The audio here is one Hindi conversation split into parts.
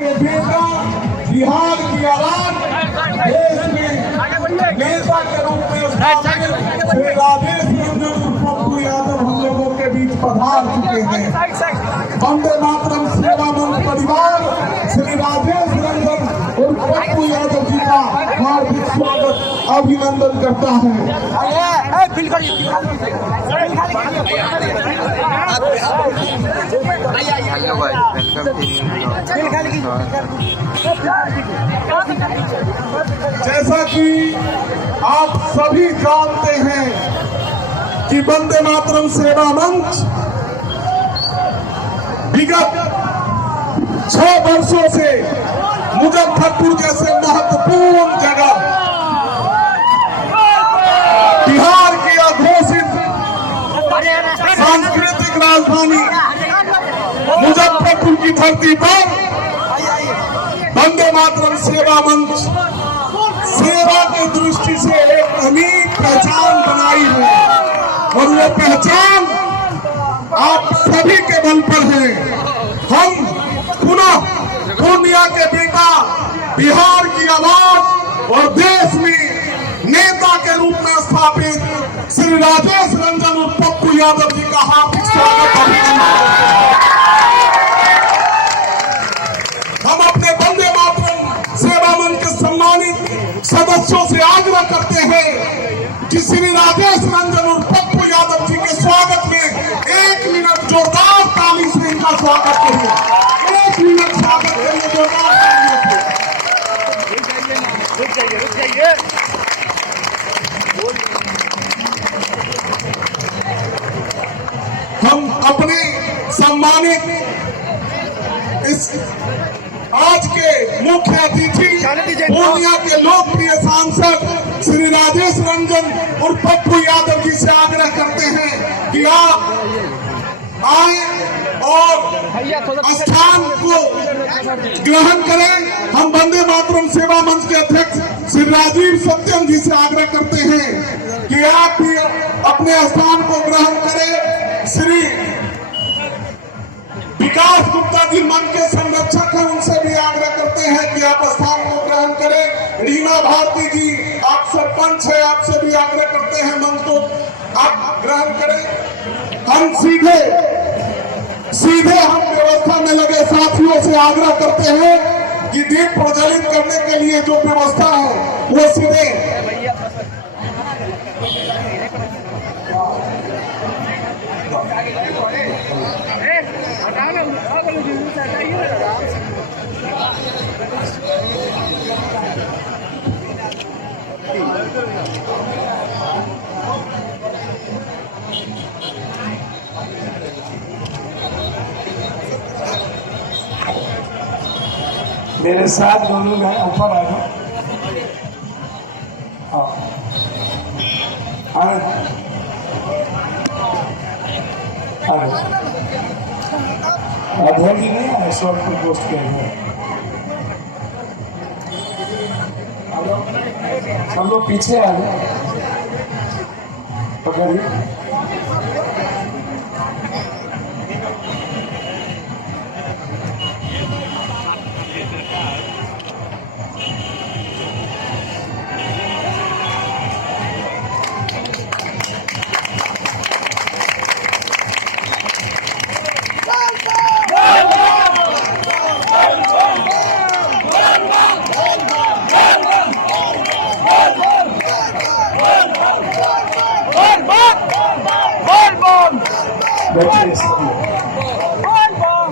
बेटा बिहार की आवाज देश में नेता के रूप में स्थापित श्री राजेश रंजन उर्फ पप्पू यादव हम लोगों के बीच पधार चुके हैं। वंदे मातरम सेवा मंच परिवार श्री राजेश रंजन उर्फ पप्पू यादव जी का हार्दिक स्वागत अभिनंदन करता है। जैसा कि आप सभी जानते हैं कि वंदे मातरम सेवा मंच विगत 6 वर्षों से मुजफ्फरपुर जैसे महत्वपूर्ण जगह बिहार की अघोषित सांस्कृतिक राजधानी मुजफ्फरपुर की धरती पर वंदे मातरम सेवा मंच सेवा की दृष्टि से एक अमीर पहचान बनाई है और वो पहचान आप सभी के बल पर है। हम पुनः पूर्णिया के बेटा बिहार की आवाज और देश में नेता के रूप में स्थापित श्री राजेश रंजन उर्फ पप्पू यादव जी का हार्दिक स्वागत अभिनंदन। हम अपने वंदे मातरम सेवा मंच के सम्मानित सदस्यों से आग्रह करते हैं कि श्री राजेश रंजन उर्फ पप्पू यादव जी के स्वागत में 1 मिनट जोरदार ताली से इनका स्वागत करें। 1 मिनट स्वागत करें जोरदार तालियों से। हम अपने सम्मानित इस आज के मुख्य अतिथि पूर्णिया के लोकप्रिय सांसद श्री राजेश रंजन और पप्पू यादव जी से आग्रह करते हैं कि आप आए और स्थान को ग्रहण करें। हम वंदे मातरम सेवा मंच के अध्यक्ष श्री राजीव सत्यम जी से आग्रह करते हैं कि आप भी अपने स्थान को ग्रहण करें। श्री विकास गुप्ता जी मन के संरक्षक हैं, उनसे भी आग्रह करते हैं कि आप स्थान को ग्रहण करें। रीना भारती जी आप सरपंच है, आपसे भी आग्रह करते हैं मंच को आप ग्रहण करें। हम सीधे हम व्यवस्था में लगे साथियों से आग्रह करते हैं कि दीप प्रज्वलित करने के लिए जो व्यवस्था है वो सीधे मेरे साथ जो लोग हैं ऊपर आ जाओ। अध्यक्ष नहीं है, सब को पोस्ट किया है। सब लोग पीछे आ गए, पकड़िए।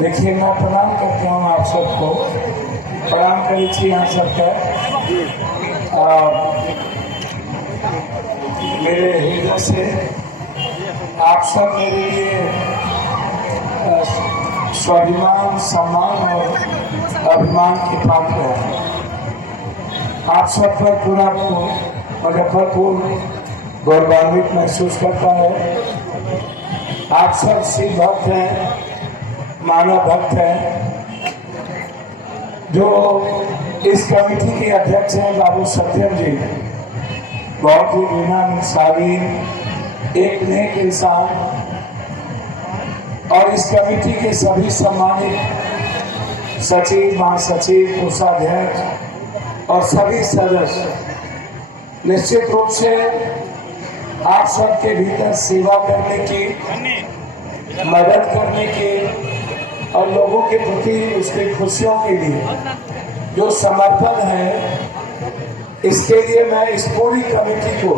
देखिए, मैं प्रणाम करता हूँ आप सबको, प्रणाम करी यहाँ सबका। मेरे हृदय से आप सब मेरे लिए स्वाभिमान, सम्मान और अभिमान के पात्र हैं। आप सब पर पूरा मुजफ्फरपुर गौरवान्वित महसूस करता है। आप सब शिव भक्त हैं, मानव भक्त हैं। जो इस कमेटी के अध्यक्ष हैं बाबू सत्यम जी, बहुत ही बिना मिसाली एक नेक इंसान और इस कमेटी के सभी सम्मानित सचिव, महासचिव, कोषाध्यक्ष और सभी सदस्य, निश्चित रूप से आप सबके भीतर सेवा करने की, मदद करने की और लोगों के प्रति उसकी खुशियों के लिए जो समर्पण है, इसके लिए मैं इस पूरी कमेटी को,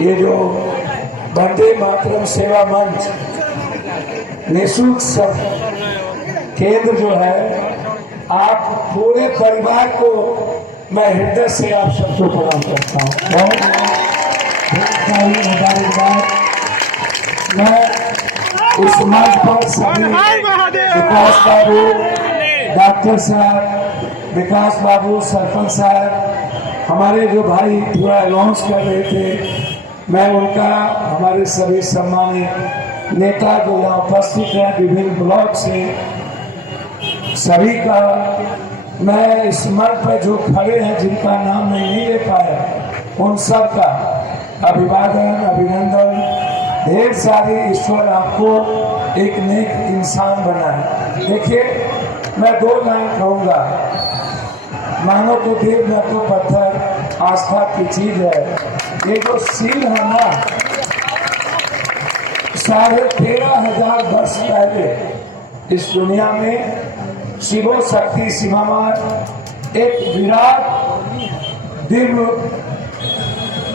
ये जो वंदे मातरम सेवा मंच निःशुल्क केंद्र जो है, आप पूरे परिवार को मैं हृदय से आप सबको प्रणाम करता हूँ। बहुत सारी मुबारकबाद। मैं इस मंच पर सभी विकास बाबू, डॉक्टर साहब, विकास बाबू, सरपंच साहब, हमारे जो भाई पूरा अनाउंस कर रहे थे, मैं उनका, हमारे सभी सम्मानित नेता जो यहाँ उपस्थित हैं विभिन्न ब्लॉक से, सभी का मैं इस मंच पर जो खड़े हैं जिनका नाम मैं नहीं ले पाया, उन सब का अभिवादन, अभिनंदन। ढेर सारी ईश्वर आपको एक नेक इंसान बनाए। देखिए, मैं 2 लाइन कहूँगा। मानो तो देव न तो पत्थर, आस्था की चीज है। ये जो सील है ना, 13,500 वर्ष पहले इस दुनिया में शिवो शक्ति सीमामान एक विराट दिव्य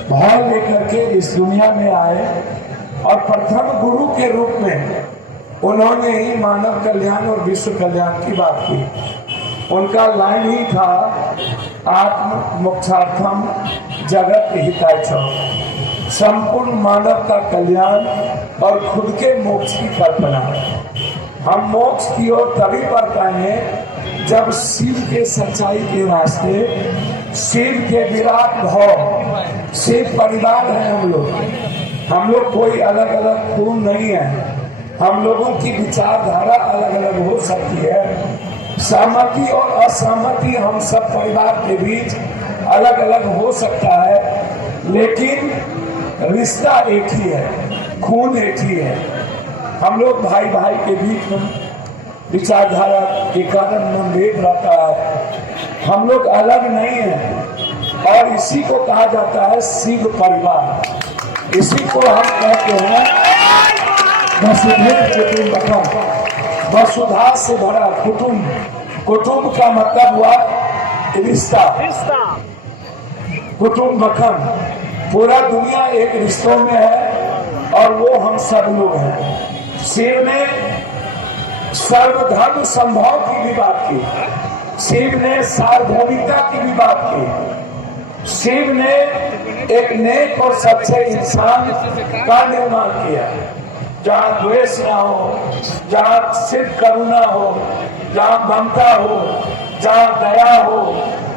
भाव लेकर के इस दुनिया में आए और प्रथम गुरु के रूप में उन्होंने ही मानव कल्याण और विश्व कल्याण की बात की। उनका लाइन ही था, आत्म मोक्षार्थम जगत हिताय च, संपूर्ण मानव का कल्याण और खुद के मोक्ष की कल्पना। हम मोक्ष की ओर तभी बढ़ पाएंगे जब शिव के सच्चाई के रास्ते, शिव के विराट भाव, शिव परिवार है हम लोग कोई अलग अलग खून नहीं है। हम लोगों की विचारधारा अलग अलग हो सकती है, सहमति और असहमति हम सब परिवार के बीच अलग अलग हो सकता है, लेकिन रिश्ता एक ही है, खून एक ही है। हम लोग भाई भाई के बीच में विचारधारा के कारण मतभेद रहता है, हम लोग अलग नहीं हैं और इसी को कहा जाता है शिव परिवार। इसी को हम कहते हैं वसुधैव कुटुंबकम, वसुधा से भरा कुटुंब। कुटुंब का मतलब हुआ रिश्ता, कुटुंबकम। पूरा दुनिया एक रिश्तों में है और वो हम सब लोग हैं। शिव ने सर्वधर्म संभव की भी बात की, शिव ने सार्वभौमिकता की भी बात की, शिव ने एक नेक और सच्चे इंसान का निर्माण किया, जहाँ द्वेष ना हो, जहाँ सिर्फ करुणा हो, जहाँ ममता हो, जहाँ दया हो,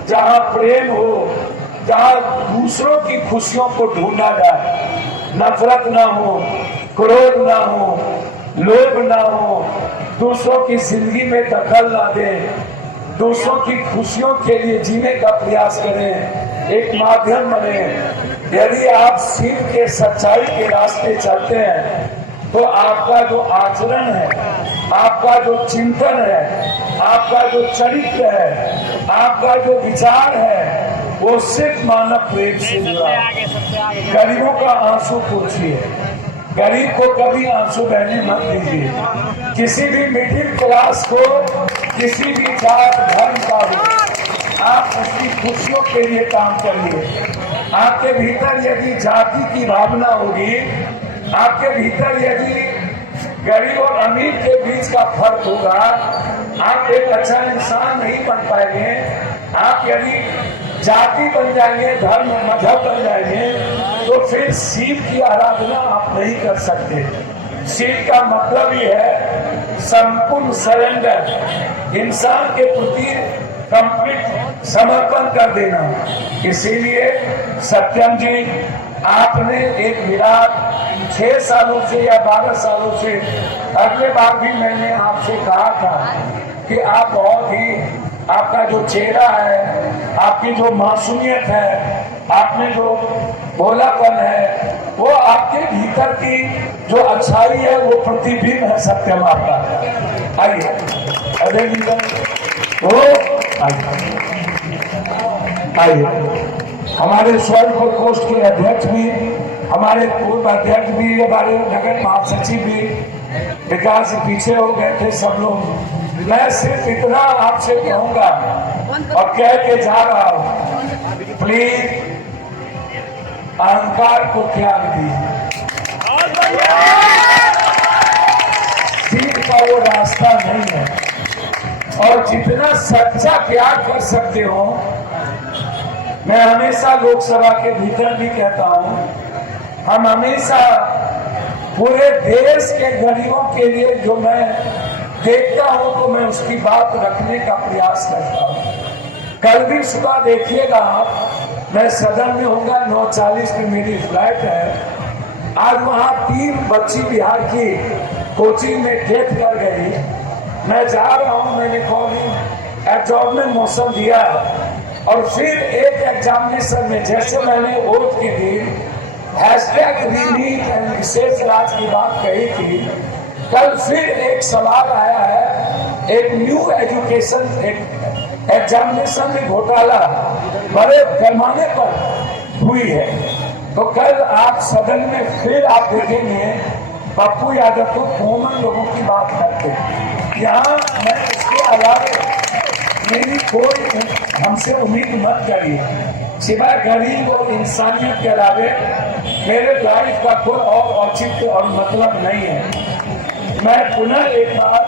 जहाँ प्रेम हो, जहाँ दूसरों की खुशियों को ढूंढा जाए, नफरत ना हो, क्रोध ना हो, लोभ ना हो, दूसरों की जिंदगी में दखल ना दे, दूसरों की खुशियों के लिए जीने का प्रयास करें, एक माध्यम बने। यदि आप शिव के सच्चाई के रास्ते चलते हैं तो आपका जो आचरण है, आपका जो चिंतन है, आपका जो चरित्र है, आपका जो विचार है, वो सिर्फ मानव प्रेम से जुड़ा। गरीबों का आंसू पूछिए, गरीब को कभी आंसू बहने मत दीजिए। किसी भी मिडिल क्लास को, किसी भी जात धर्म का हो, आप उसकी खुशियों के लिए काम करिए। आपके भीतर यदि जाति की भावना होगी, आपके भीतर यदि गरीब और अमीर के बीच का फर्क होगा, आप एक अच्छा इंसान नहीं बन पाएंगे। आप यदि जाति बन जाएंगे, धर्म मजहब बन जाएंगे, तो फिर शिव की आराधना आप नहीं कर सकते। शिव का मतलब ही है संपूर्ण सरेंडर, इंसान के प्रति कंप्लीट समर्पण कर देना। इसीलिए सत्यम जी, आपने एक विराट 6 सालों से या 12 सालों से, अगले बार भी मैंने आपसे कहा था कि आप बहुत ही, आपका जो चेहरा है, आपकी जो मासूमियत है, आपने जो भोलापन है, वो आपके भीतर की जो अच्छाई है, वो प्रतिबिंब है सत्यम आपका। आइए अजय जी। वो आइए हमारे स्वयं प्रकोष्ठ के अध्यक्ष भी, हमारे पूर्व अध्यक्ष भी, हमारे नगर महासचिव भी विकास से पीछे हो गए थे सब लोग। मैं सिर्फ इतना आपसे कहूंगा और कह के जा रहा हूं, प्लीज अहंकार को त्याग दीजिए। जीत का वो रास्ता नहीं है, और जितना सच्चा प्यार कर सकते हो, मैं हमेशा लोकसभा के भीतर भी कहता हूं, हम हमेशा पूरे देश के गरीबों के लिए जो मैं देखता हूं तो मैं उसकी बात रखने का प्रयास करता हूं। कल भी सुबह देखिएगा आप, मैं सदन में होऊंगा, 9:40 पे मेरी फ्लाइट है। आज वहां 3 बच्ची बिहार की कोचिंग में डेथ कर गई। मैं जा रहा हूं, मैंने कॉलिंग एडजॉर्नमेंट मोशन दिया, और फिर एक एग्जामिनेशन में जैसे मैंने वोट की थी, #रीनीट एंड विशेष राज की बात कही थी, कल फिर एक सवाल आया है, एक न्यू एजुकेशन एक एग्जामिनेशन में घोटाला बड़े पैमाने पर हुई है। तो कल आप सदन में फिर आप देखेंगे पप्पू यादव को कॉमन लोगों की बात करते हैं। यहाँ मैं इसके अलावा मेरी कोई हमसे उम्मीद मत करिए, सिवाय गरीब और इंसानियत के अलावे मेरे लाइफ का कोई और औचित्य और मतलब नहीं है। मैं पुनः एक बार